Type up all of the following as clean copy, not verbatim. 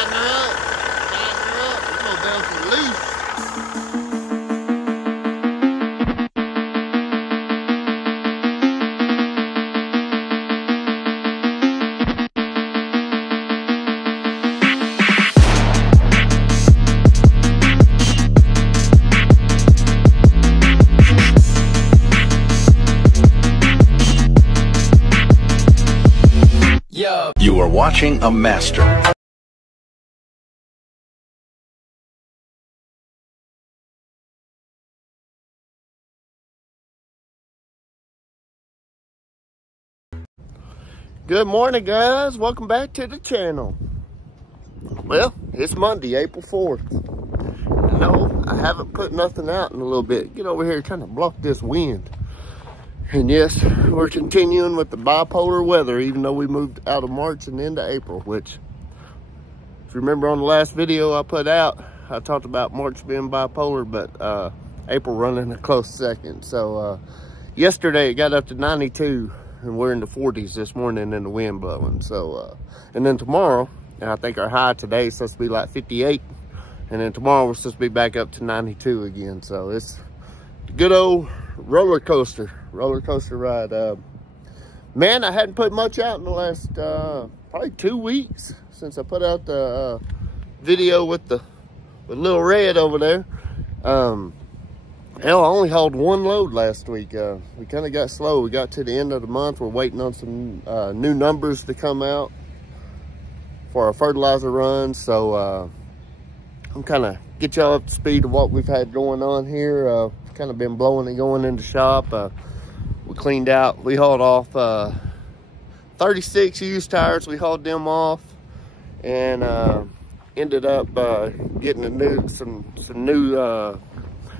Tighten her up. Tighten her up. This little belt's loose. You are watching a master. Good morning, guys. Welcome back to the channel. Well, it's Monday, April 4th. No, I haven't put nothing out in a little bit. Get over here trying to block this wind. And yes, we're continuing with the bipolar weather, even though we moved out of March and into April, which, if you remember on the last video I put out, I talked about March being bipolar, but April running a close second. So yesterday it got up to 92, and we're in the 40s this morning and the wind blowing. So, and then tomorrow, and I think our high today is supposed to be like 58, and then tomorrow we're supposed to be back up to 92 again. So it's a good old roller coaster ride. Man, I hadn't put much out in the last probably 2 weeks since I put out the video with little red over there. Hell, I only hauled one load last week. We kind of got slow. We got to the end of the month. We're waiting on some new numbers to come out for our fertilizer run. So I'm kind of get y'all up to speed of what we've had going on here. Kind of been blowing and going in the shop. We cleaned out, we hauled off 36 used tires. We hauled them off and ended up getting some new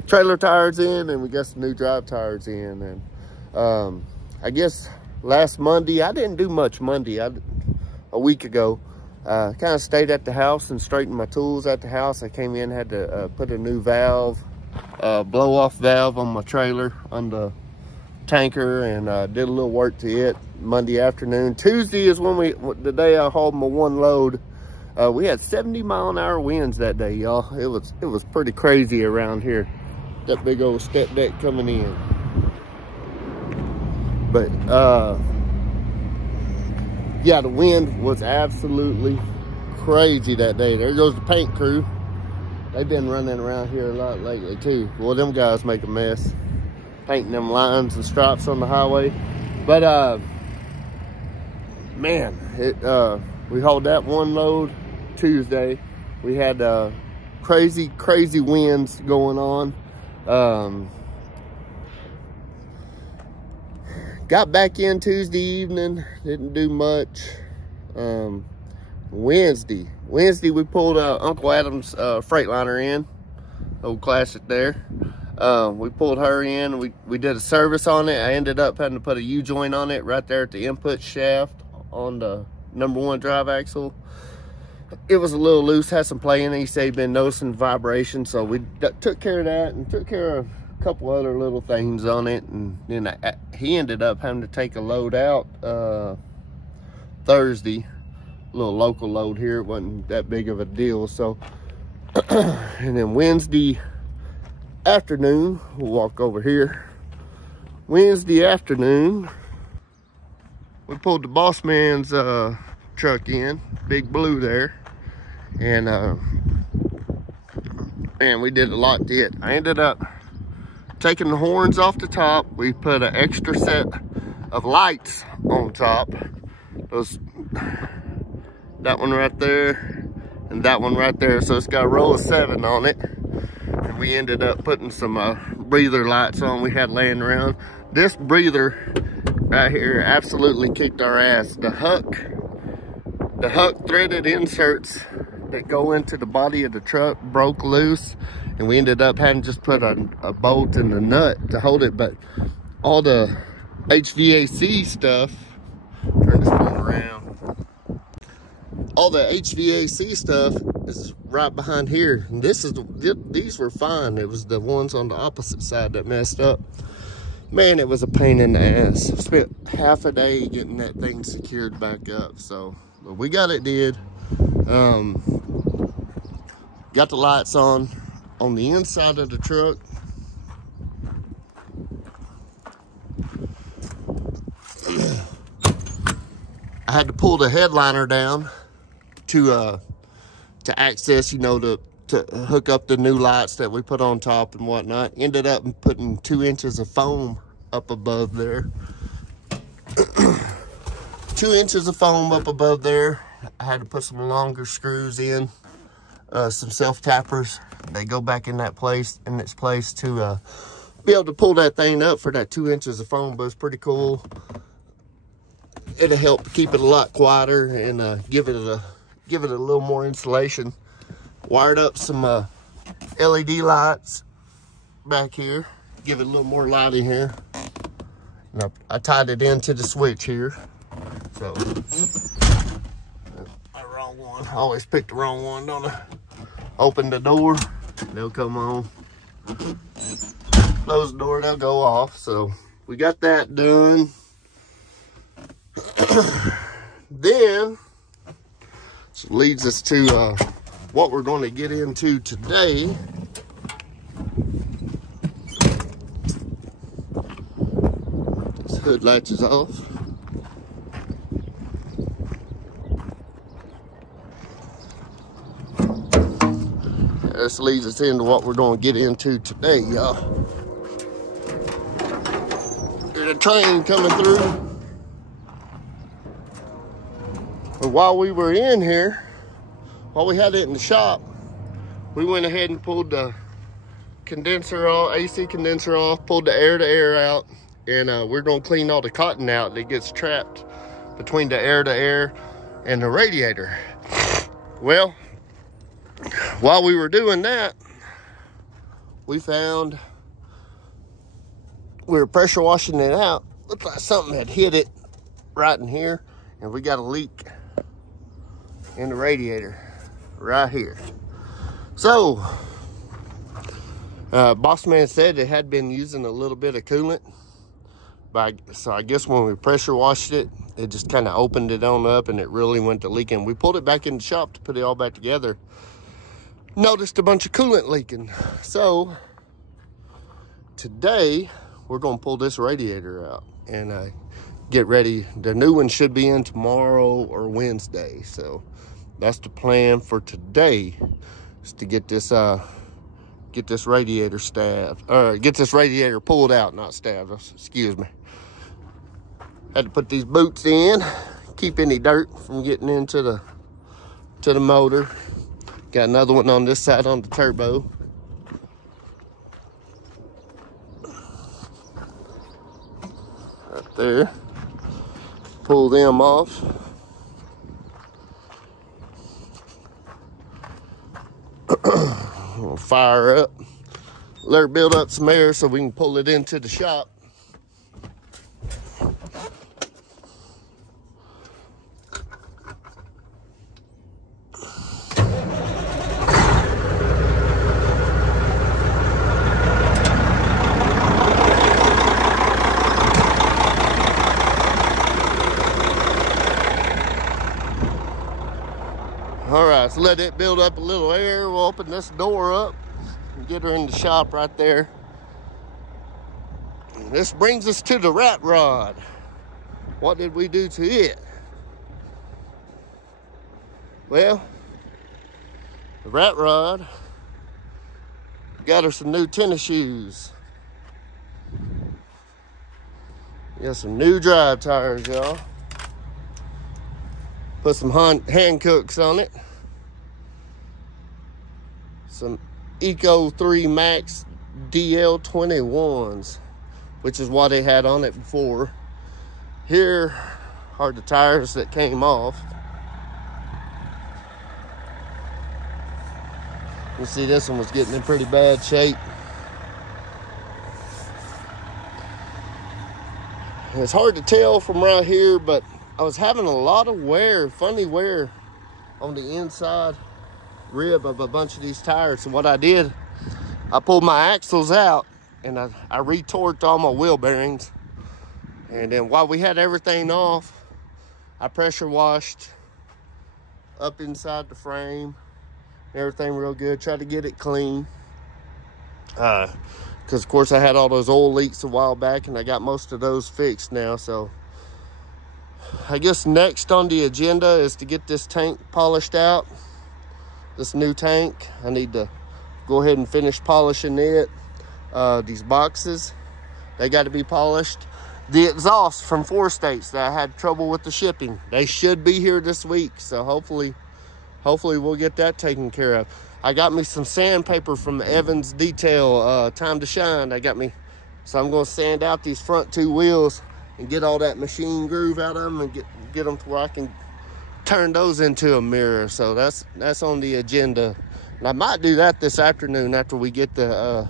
trailer tires in, and we got some new drive tires in. And I guess last Monday, I didn't do much Monday. A week ago, kind of stayed at the house and straightened my tools at the house. I came in, had to put a new valve, blow off valve on my trailer on the tanker, and did a little work to it Monday afternoon. Tuesday is when the day I hauled my one load. We had 70-mile-an-hour winds that day, y'all. It was pretty crazy around here. That big old step deck coming in. But yeah, the wind was absolutely crazy that day. There goes the paint crew. They've been running around here a lot lately too. Well, them guys make a mess painting them lines and stripes on the highway. But man, we hauled that one load Tuesday. We had crazy winds going on. Got back in Tuesday evening, didn't do much. Wednesday we pulled Uncle Adam's Freightliner in, old classic there. We pulled her in, we did a service on it. I ended up having to put a U-joint on it right there at the input shaft on the #1 drive axle. It was a little loose, had some play in it. He said he'd been noticing vibration, so we took care of that and took care of a couple other little things on it. And then he ended up having to take a load out Thursday, a little local load here. It wasn't that big of a deal. So, and then Wednesday afternoon, we'll walk over here. Wednesday afternoon, we pulled the Bossman's truck in, Big Blue there, and man, we did a lot to it. I ended up taking the horns off the top. We put an extra set of lights on top. That one right there and that one right there. So it's got a row of 7 on it. And we ended up putting some breather lights on we had laying around. This breather right here absolutely kicked our ass. The Huck threaded inserts that go into the body of the truck broke loose, and we ended up having to just put a bolt and a nut to hold it. But all the HVAC stuff, turn this phone around, all the HVAC stuff is right behind here. And these were fine. It was the ones on the opposite side that messed up. Man, it was a pain in the ass. Spent half a day getting that thing secured back up. So, but we got it did. Got the lights on the inside of the truck. I had to pull the headliner down to access, you know, to hook up the new lights that we put on top and whatnot. Ended up putting 2 inches of foam up above there. 2 inches of foam up above there. I had to put some longer screws in, some self-tappers. They go back in its place to be able to pull that thing up for that 2 inches of foam, but it's pretty cool. It'll help keep it a lot quieter and give it a little more insulation. Wired up some LED lights back here, give it a little more light in here. And I tied it into the switch here. So, wrong one. I always pick the wrong one, don't I? Open the door, they'll come on. Close the door, they'll go off. So we got that done. Then, this leads us to what we're going to get into today. This hood latches off. This leads us into what we're going to get into today, y'all. There's a train coming through. But while we were in here, while we had it in the shop, we went ahead and pulled the condenser off, AC condenser off, pulled the air-to-air out, and we're going to clean all the cotton out that gets trapped between the air-to-air and the radiator. Well, while we were doing that, we found we were pressure washing it out. Looked like something had hit it right in here, and we got a leak in the radiator right here. So, Bossman said it had been using a little bit of coolant. So I guess when we pressure washed it, it just kind of opened it on up and it really went to leaking. We pulled it back in the shop to put it all back together. Noticed a bunch of coolant leaking. So today we're gonna pull this radiator out and get ready. The new one should be in tomorrow or Wednesday. So that's the plan for today, is to get this radiator stabbed, or get this radiator pulled out, not stabbed, excuse me. Had to put these boots in, keep any dirt from getting into the motor. Got another one on this side on the turbo. Right there. Pull them off. We'll fire up. Let her build up some air so we can pull it into the shop. All right, so let it build up a little air. We'll open this door up and get her in the shop right there. And this brings us to the rat rod. What did we do to it? Well, the rat rod got her some new tennis shoes. Got some new drive tires, y'all. Put some Hancooks on it. Some Eco 3 Max DL21s, which is what they had on it before. Here are the tires that came off. You see this one was getting in pretty bad shape. And it's hard to tell from right here, but I was having a lot of wear, funny wear on the inside rib of a bunch of these tires. So what I did, I pulled my axles out and I retorqued all my wheel bearings. And then while we had everything off, I pressure washed up inside the frame. Everything real good. Try to get it clean. Because, of course, I had all those oil leaks a while back, and I got most of those fixed now. So, I guess next on the agenda is to get this tank polished out. This new tank. I need to go ahead and finish polishing it. These boxes, they got to be polished. The exhaust from 4 states that I had trouble with the shipping, they should be here this week. So hopefully we'll get that taken care of. I got me some sandpaper from Evans Detail, Time to Shine. So I'm going to sand out these front 2 wheels and get all that machine groove out of them and get them to where I can turn those into a mirror. So that's on the agenda. And I might do that this afternoon after we get the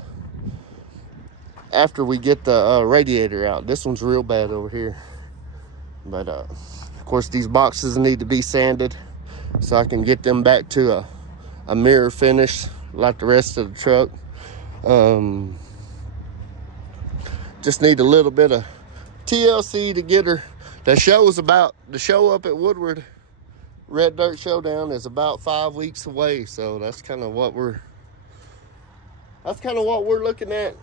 radiator out. This one's real bad over here. But of course these boxes need to be sanded so I can get them back to a mirror finish like the rest of the truck. Just need a little bit of TLC to get her. The show up at Woodward Red Dirt Showdown is about 5 weeks away. So that's kind of what we're looking at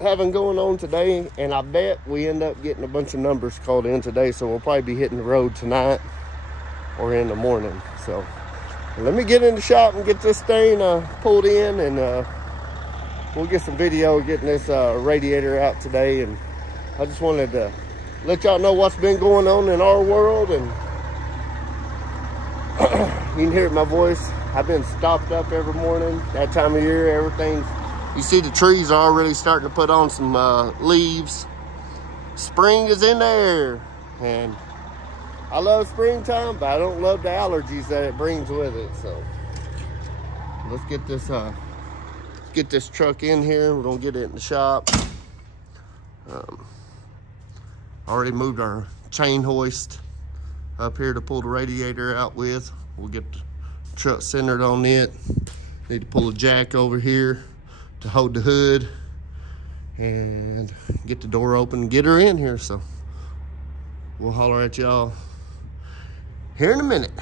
having going on today. And I bet we end up getting a bunch of numbers called in today, so we'll probably be hitting the road tonight or in the morning. So let me get in the shop and get this thing pulled in, and we'll get some video getting this radiator out today. And I just wanted to let y'all know what's been going on in our world. And you can hear it in my voice. I've been stocked up every morning. That time of year, everything's, you see the trees are already starting to put on some leaves. Spring is in the air. And I love springtime, but I don't love the allergies that it brings with it. So let's get this truck in here. We're gonna get it in the shop. Already moved our chain hoist up here to pull the radiator out with. We'll get the truck centered on it. Need to pull a jack over here to hold the hood and get the door open and get her in here. So we'll holler at y'all here in a minute.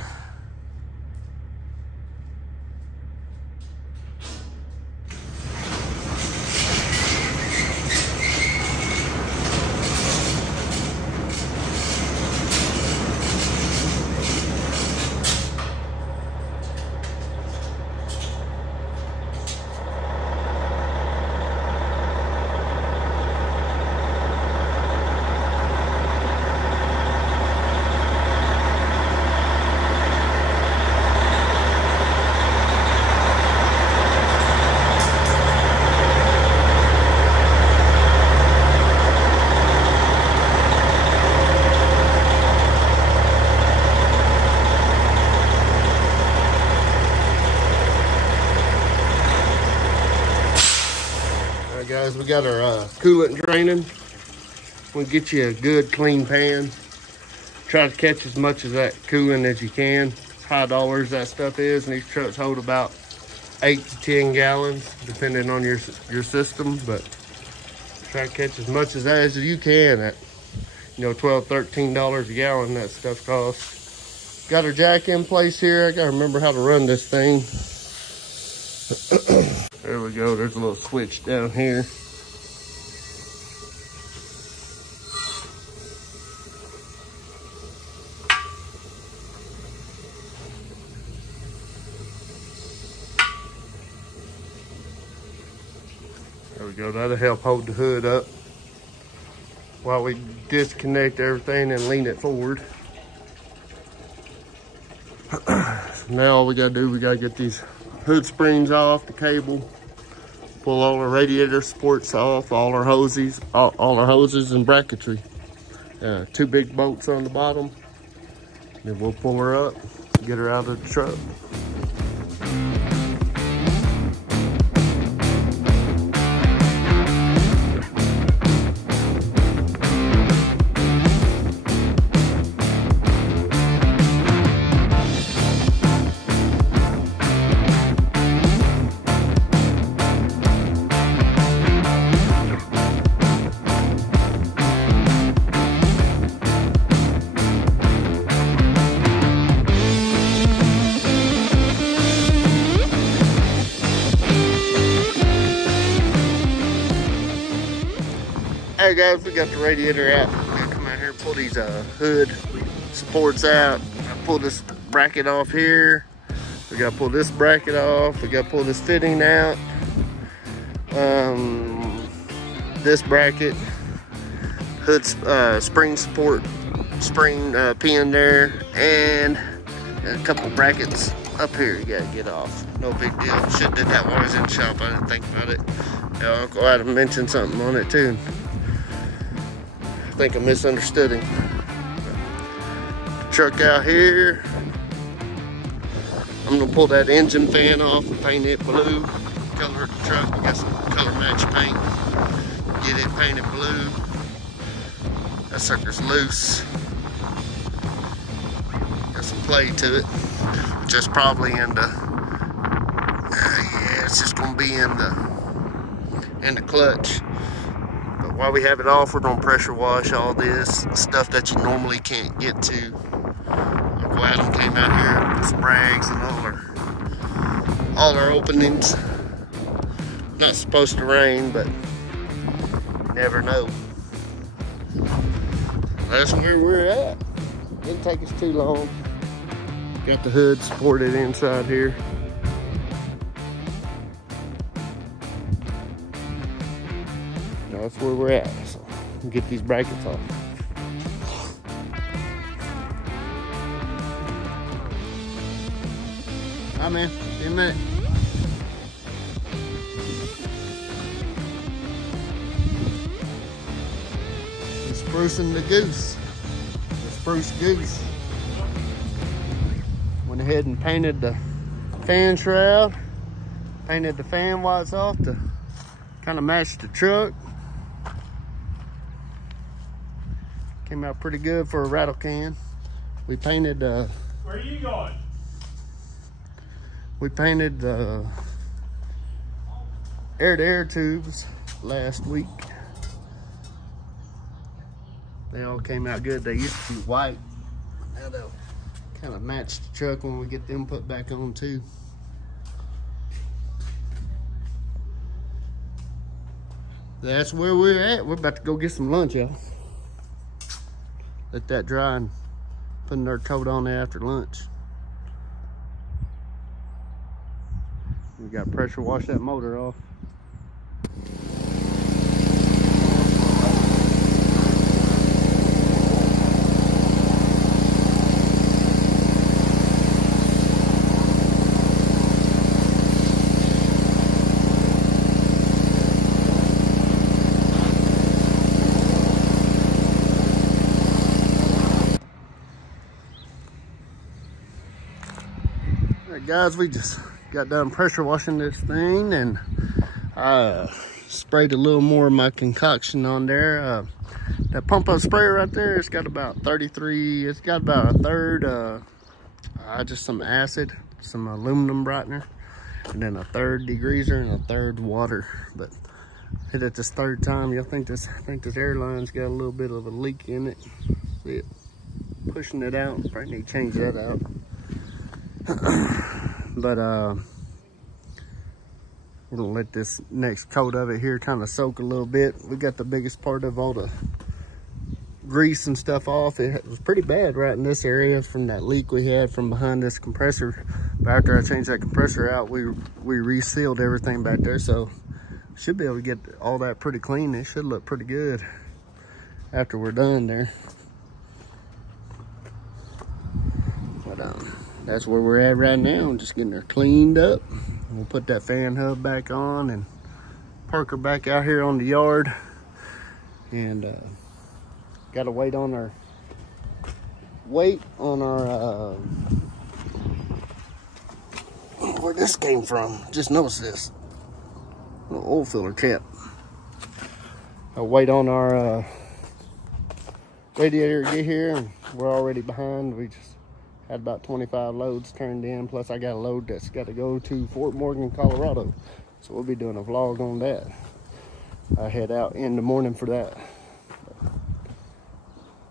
Guys, we got our coolant draining. We'll get you a good clean pan. Try to catch as much of that coolant as you can. High dollars that stuff is, and these trucks hold about 8 to 10 gallons depending on your system. But try to catch as much of that as you can at, you know, $12, $13 a gallon that stuff costs. Got our jack in place here. I gotta remember how to run this thing. There we go. There's a little switch down here. There we go. That'll help hold the hood up while we disconnect everything and lean it forward. So now all we gotta do, we gotta get these hood springs off, the cable, pull all our radiator supports off, all our hoses, all our hoses and bracketry. 2 big bolts on the bottom. Then we'll pull her up, get her out of the truck. Alright guys, we got the radiator out. We're gonna come out here and pull these hood supports out. Pull this bracket off here. We gotta pull this bracket off. We gotta pull this fitting out. This bracket, hood spring support, spring pin there, and a couple brackets up here you gotta get off. No big deal. Should have did that while I was in the shop. I didn't think about it. Yeah, Uncle Adam mentioned something on it too. I think I misunderstood him. Truck out here. I'm gonna pull that engine fan off and paint it blue. Color the truck. We got some color match paint. Get it painted blue. That sucker's loose. Got some play to it. Just probably in the yeah, it's just gonna be in the clutch. But while we have it off, we're gonna pressure wash all this stuff that you normally can't get to. Uncle Adam came out here with sprags and all our openings. Not supposed to rain, but you never know. That's where we're at. Didn't take us too long. Got the hood supported inside here. That's where we're at. So we'll get these brackets off. Hi man, see you in a minute. Sprucing the goose. The spruce goose. Went ahead and painted the fan shroud. Painted the fan whites off to kind of match the truck. Came out pretty good for a rattle can. We painted where are you going? We painted the air-to-air tubes last week. They all came out good. They used to be white. Now they'll kind of match the truck when we get them put back on too. That's where we're at. We're about to go get some lunch, y'all. Let that dry and put another coat on there after lunch. We got to pressure wash that motor off. Guys, we just got done pressure washing this thing and sprayed a little more of my concoction on there. That pump up sprayer right there, it's got about 33, it's got about a third just some acid, some aluminum brightener, and then a third degreaser and a third water. But hit it this third time, I think this airline's got a little bit of a leak in it. See it pushing it out. Probably need to change that out. But we're gonna let this next coat of it here kind of soak a little bit. We got the biggest part of all the grease and stuff off. It was pretty bad right in this area from that leak we had from behind this compressor. But after I changed that compressor out, we resealed everything back there, so should be able to get all that pretty clean. It should look pretty good after we're done there. But that's where we're at right now. Just getting her cleaned up. We'll put that fan hub back on and park her back out here on the yard. And gotta wait on our where this came from. Just noticed this little oil filler cap. I'll wait on our radiator to get here, and we're already behind. We just had about 25 loads turned in, plus I got a load that's got to go to Fort Morgan, Colorado. So we'll be doing a vlog on that. I head out in the morning for that.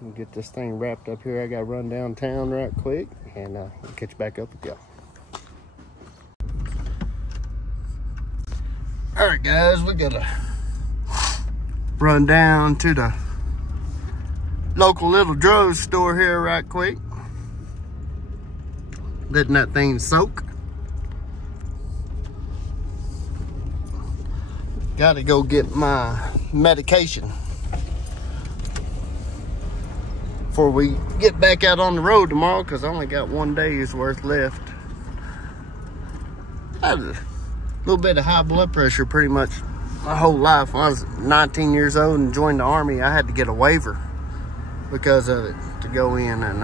We'll get this thing wrapped up here. I got to run downtown right quick, and we'll catch back up with y'all. All right, guys, we got a run down to the local little drugstore here right quick. Letting that thing soak. Gotta go get my medication before we get back out on the road tomorrow, because I only got 1 day's worth left. I had a little bit of high blood pressure pretty much my whole life. When I was 19 years old and joined the Army, I had to get a waiver because of it to go in. And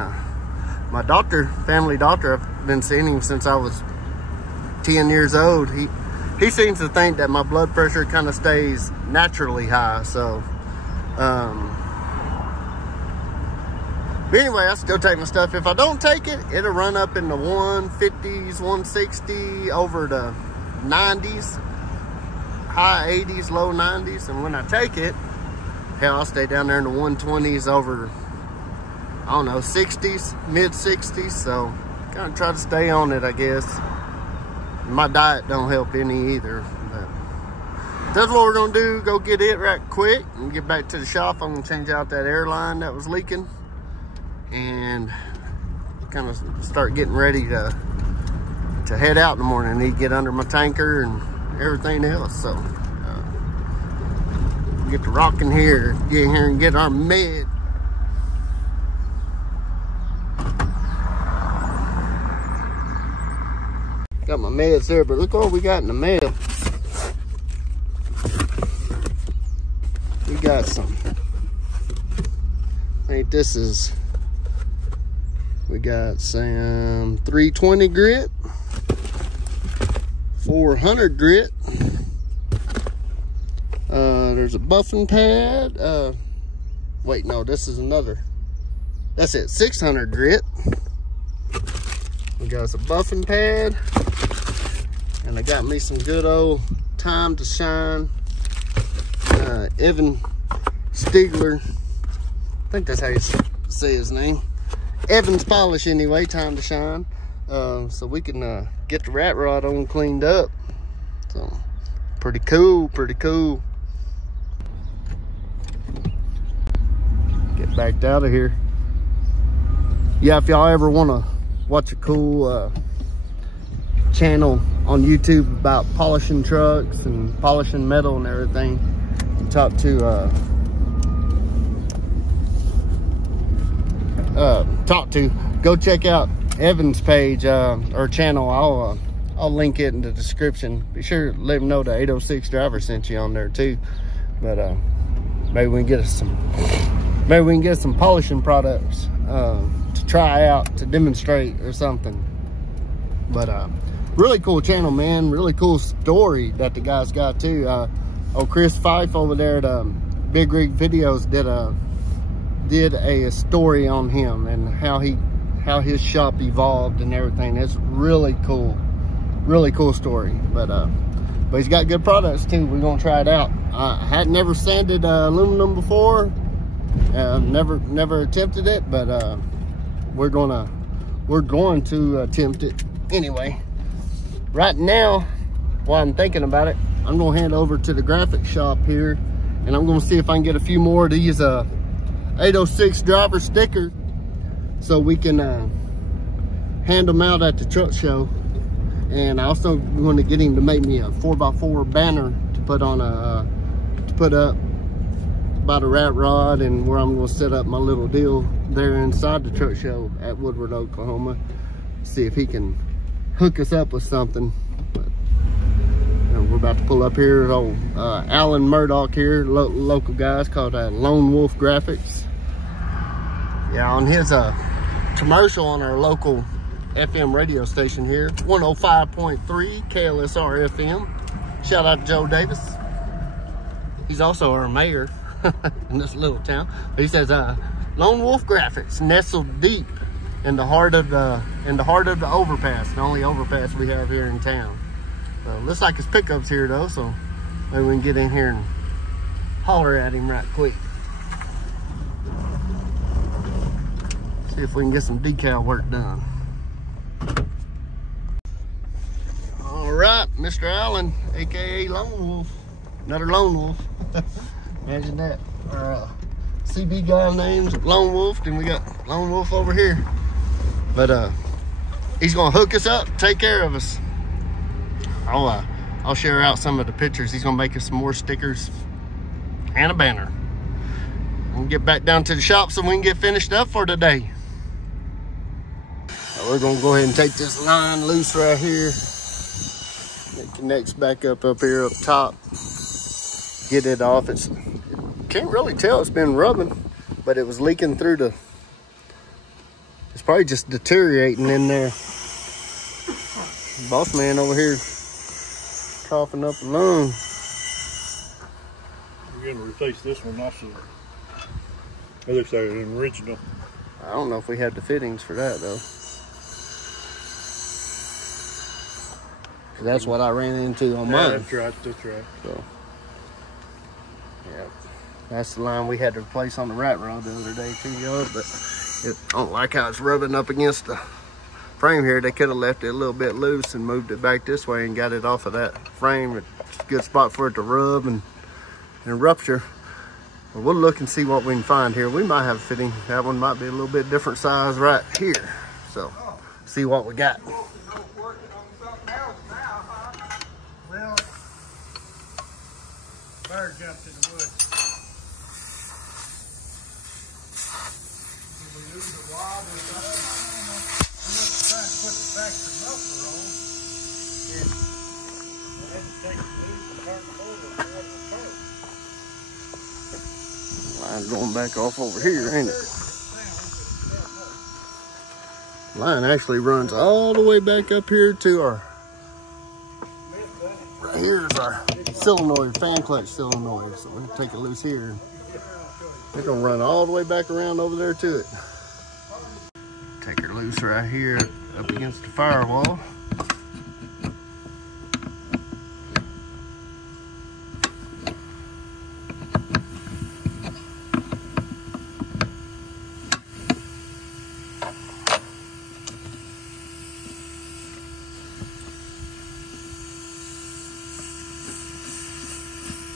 my doctor, family doctor, I've been seeing him since I was 10 years old. He seems to think that my blood pressure kind of stays naturally high. So, but anyway, I have to go take my stuff. If I don't take it, it'll run up in the 150s, 160, over the 90s, high 80s, low 90s. And when I take it, hell, I'll stay down there in the 120s over, I don't know, 60s, mid 60s. So kind of try to stay on it, I guess. My diet don't help any either. But that's what we're gonna do. Go get it right quick and get back to the shop. I'm gonna change out that airline that was leaking and kind of start getting ready to head out in the morning. I need to get under my tanker and everything else. So get to rocking here, get here and get our med. Got my meds there, but look what we got in the mail. We got some, I think this is, we got some 320 grit, 400 grit. There's a buffing pad. Wait, no, this is another. That's it, 600 grit. We got us a buffing pad. And I got me some good old Time to Shine, Evan Steger. I think that's how you say his name. Evan's polish anyway, Time to Shine. So we can get the rat rod on cleaned up. So pretty cool, pretty cool. Get backed out of here. Yeah, if y'all ever want to watch a cool channel on YouTube about polishing trucks and polishing metal and everything, talk to go check out Evan's page or channel. I'll link it in the description. Be sure to let him know the 806 driver sent you on there too. But maybe we can get some polishing products to try out, to demonstrate or something. But really cool channel, man. Really cool story that the guys got too. Chris Fife over there at Big Rig Videos did a story on him and how his shop evolved and everything. It's really cool story. But he's got good products too. We're gonna try it out. I had never sanded aluminum before. Never attempted it, but we're going to attempt it anyway. Right now, while I'm thinking about it, I'm gonna head over to the graphic shop here and I'm gonna see if I can get a few more of these 806 driver stickers so we can hand them out at the truck show. And I also want to get him to make me a 4x4 banner to put on up by the rat rod, and where I'm going to set up my little deal there inside the truck show at Woodward, Oklahoma. See if he can hook us up with something. But, we're about to pull up here. Old Alan Murdoch here, local guys called Lone Wolf Graphics. Yeah, on his commercial on our local FM radio station here, 105.3 KLSR FM. Shout out to Joe Davis. He's also our mayor in this little town. But he says Lone Wolf Graphics, nestled deep in the heart of the overpass, the only overpass we have here in town. Looks like his pickup's here though, so maybe we can get in here and holler at him right quick. See if we can get some decal work done. All right, Mr. Allen, aka Lone Wolf, another Lone Wolf. Imagine that. Our CB guy name's Lone Wolf, and we got Lone Wolf over here. But he's gonna hook us up, take care of us. I'll share out some of the pictures. He's gonna make us some more stickers and a banner. We'll get back down to the shop so we can get finished up for today. So we're gonna go ahead and take this line loose right here. It connects back up here up top. Get it off. Can't really tell it's been rubbing, but it was leaking through the, it's probably just deteriorating in there. Bossman over here coughing up a lung. We're gonna replace this one also. It looks like an original. I don't know if we had the fittings for that though. That's what I ran into on mine. That's right, that's right. So, yeah, that's the line we had to replace on the rat rod the other day too, y'all. But I don't like how it's rubbing up against the frame here. They could have left it a little bit loose and moved it back this way and got it off of that frame. It's a good spot for it to rub and rupture. But we'll look and see what we can find here. We might have a fitting. That one might be a little bit different size right here. So, see what we got. Bird jumped in the woods. Did we lose the wad or something? I don't know. We went to try and put the factory muffler on. Yeah. I had to take it loose and turn it over before it was hurt. Line's going back off over here, ain't it? Line actually runs all the way back up here to our, right here's our solenoid, fan clutch solenoid. So we'll take it loose here. They're gonna run all the way back around over there to it. Take her loose right here up against the firewall.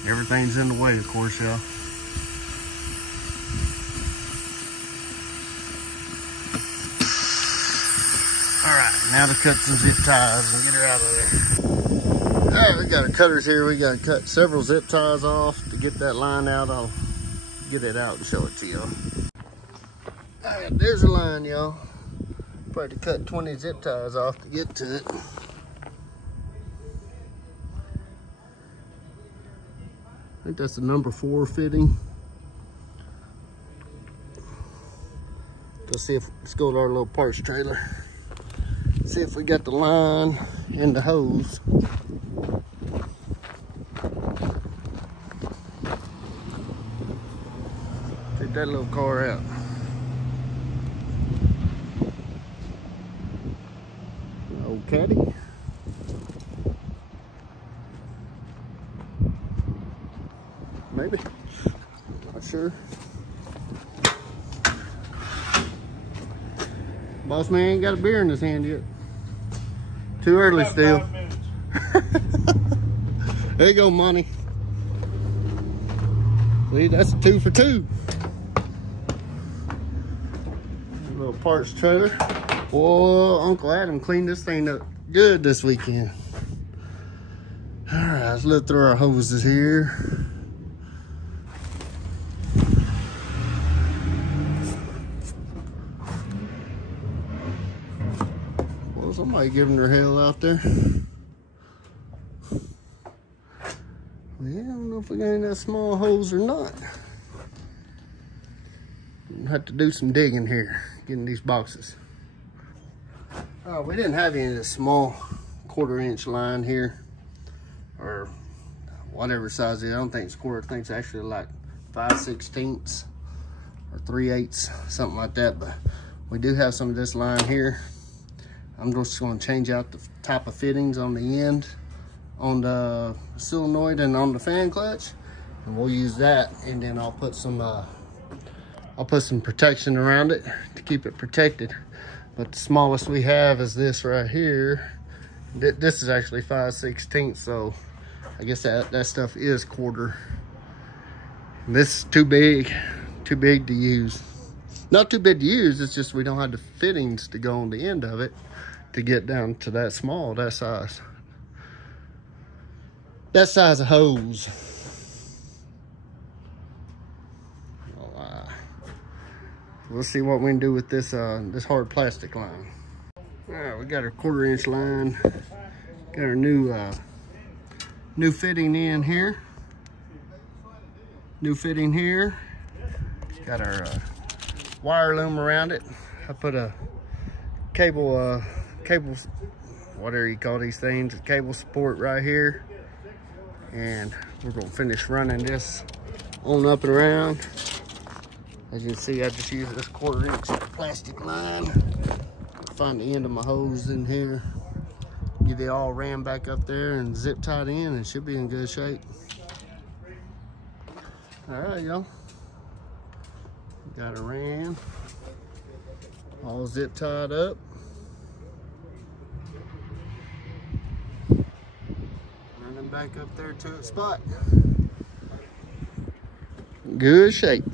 Everything's in the way, of course, y'all. All right, now to cut some zip ties and get her out of there. All right, we got our cutters here. We got to cut several zip ties off to get that line out. I'll get it out and show it to y'all. All right, there's the line, y'all. Probably cut 20 zip ties off to get to it. I think that's the number 4 fitting. Let's go to our little parts trailer. See if we got the line and the hose. Take that little car out. Old caddy. Maybe, not sure. Bossman ain't got a beer in his hand yet. Too early still. There you go, Monty. See, that's a 2 for 2. A little parts trailer. Boy, Uncle Adam cleaned this thing up good this weekend. All right, let's look through our hoses here. Somebody giving her hell out there. Well, yeah, I don't know if we got any of that small hose or not. We'll have to do some digging here, getting these boxes. We didn't have any of this small 1/4-inch line here, or whatever size it is. I don't think it's 1/4. I think it's actually like 5/16 or 3/8, something like that. But we do have some of this line here. I'm just going to change out the type of fittings on the end, on the solenoid and on the fan clutch, and we'll use that. And then I'll put some protection around it to keep it protected. But the smallest we have is this right here. This is actually 5/16, so I guess that stuff is 1/4. This is too big to use. Not too big to use, it's just we don't have the fittings to go on the end of it to get down to that small, that size. That size of hose. We'll see what we can do with this this hard plastic line. All right, we got our 1/4 inch line. Got our new fitting in here. New fitting here. Got our wire loom around it. I put a cable, whatever you call these things, a cable support right here. And we're gonna finish running this on up and around. As you can see, I just used this 1/4 inch plastic line. Find the end of my hose in here. Get it all ran back up there and zip tied in, and it should be in good shape. All right, y'all. Got it ran. All zip tied up. Running back up there to its spot. Good shape.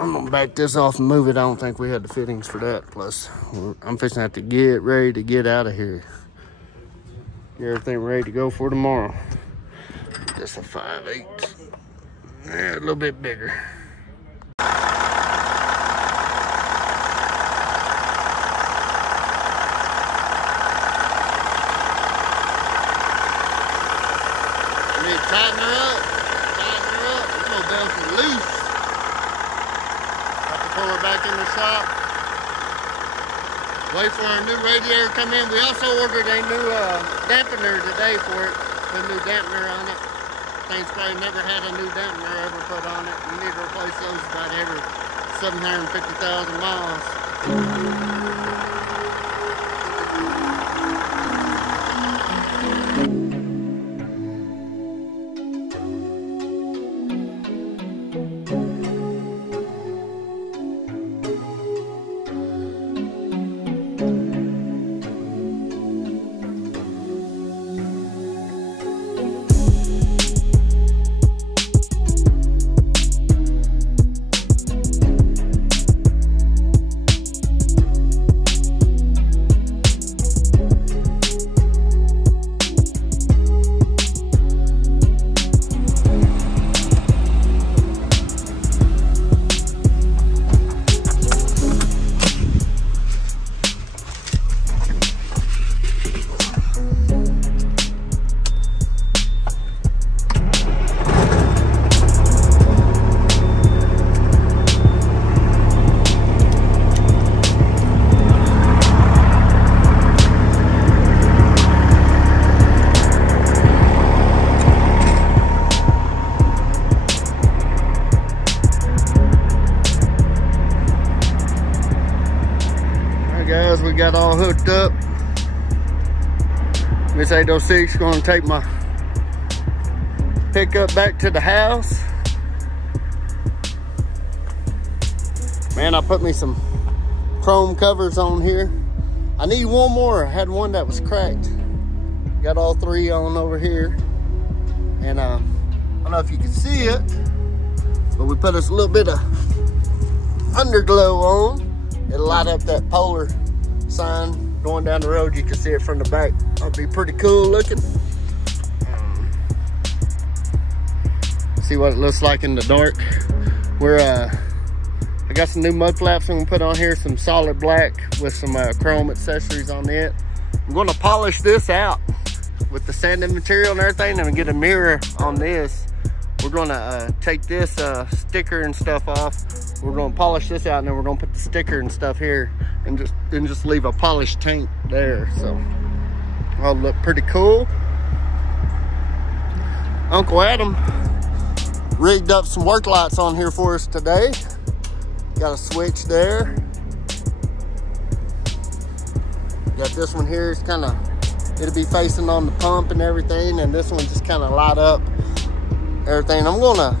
I'm gonna back this off and move it. I don't think we had the fittings for that. Plus, I'm fixing to have to get ready to get out of here. Get everything ready to go for tomorrow. Just a 5/8. Yeah, a little bit bigger. I need to tighten her up. Tighten her up. This little belt is loose. Pull her back in the shop. Wait for our new radiator to come in. We also ordered a new dampener today for it. Put a new dampener on it. Thing's probably never had a new dampener ever put on it. You need to replace those about every 750,000 miles. Guys, we got all hooked up. Miss 806 gonna take my pickup back to the house. Man, I put me some chrome covers on here. I need one more. I had one that was cracked. Got all 3 on over here. And I don't know if you can see it, but we put us a little bit of underglow on. It'll light up that polar sign going down the road. You can see it from the back. That'll be pretty cool looking. See what it looks like in the dark. I got some new mud flaps I'm gonna put on here, some solid black with some chrome accessories on it. I'm gonna polish this out with the sanding material and everything, and get a mirror on this. We're gonna take this sticker and stuff off. We're gonna polish this out, and then we're gonna put the sticker and stuff here, and just leave a polished tank there. So it'll look pretty cool. Uncle Adam rigged up some work lights on here for us today. Got a switch there. Got this one here. It's kind of, it'll be facing on the pump and everything, and this one just kind of light up everything. I'm gonna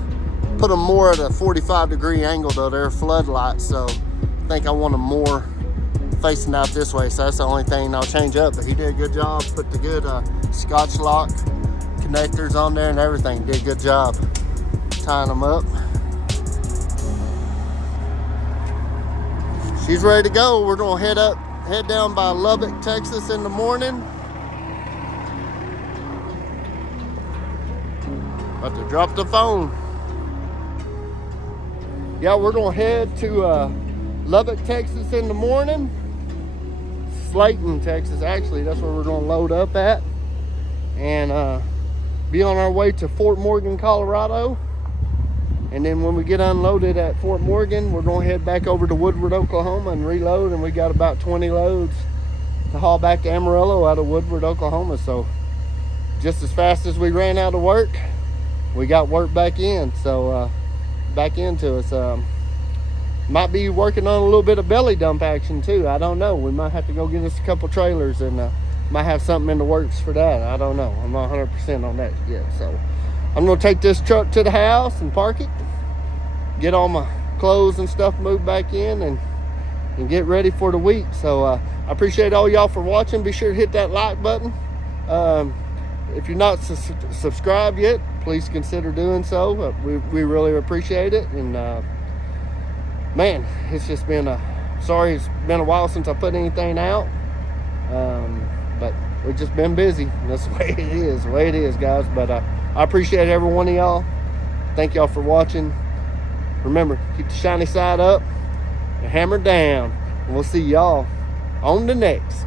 put them more at a 45-degree angle though. They're floodlights, so I think I want them more facing out this way, so that's the only thing I'll change up. But he did a good job, put the good Scotch lock connectors on there and everything. Did a good job tying them up. She's ready to go. We're gonna head down by Lubbock, Texas in the morning. About to drop the phone. Yeah, we're gonna head to Lubbock, Texas in the morning. Slayton, Texas, actually, that's where we're gonna load up at. And be on our way to Fort Morgan, Colorado. And then when we get unloaded at Fort Morgan, we're gonna head back over to Woodward, Oklahoma and reload. And we got about 20 loads to haul back to Amarillo out of Woodward, Oklahoma. So just as fast as we ran out of work, we got work back in. So back into us. Might be working on a little bit of belly dump action too. I don't know. We might have to go get us a couple trailers and might have something in the works for that. I don't know. I'm not 100% on that yet. So I'm gonna take this truck to the house and park it, get all my clothes and stuff moved back in, and get ready for the week. So I appreciate all y'all for watching. Be sure to hit that like button. If you're not subscribed yet, please consider doing so. We really appreciate it. And man, it's just been sorry it's been a while since I put anything out, but we've just been busy. That's the way it is, guys. But I appreciate every one of y'all. Thank y'all for watching. Remember, keep the shiny side up and hammer down. And we'll see y'all on the next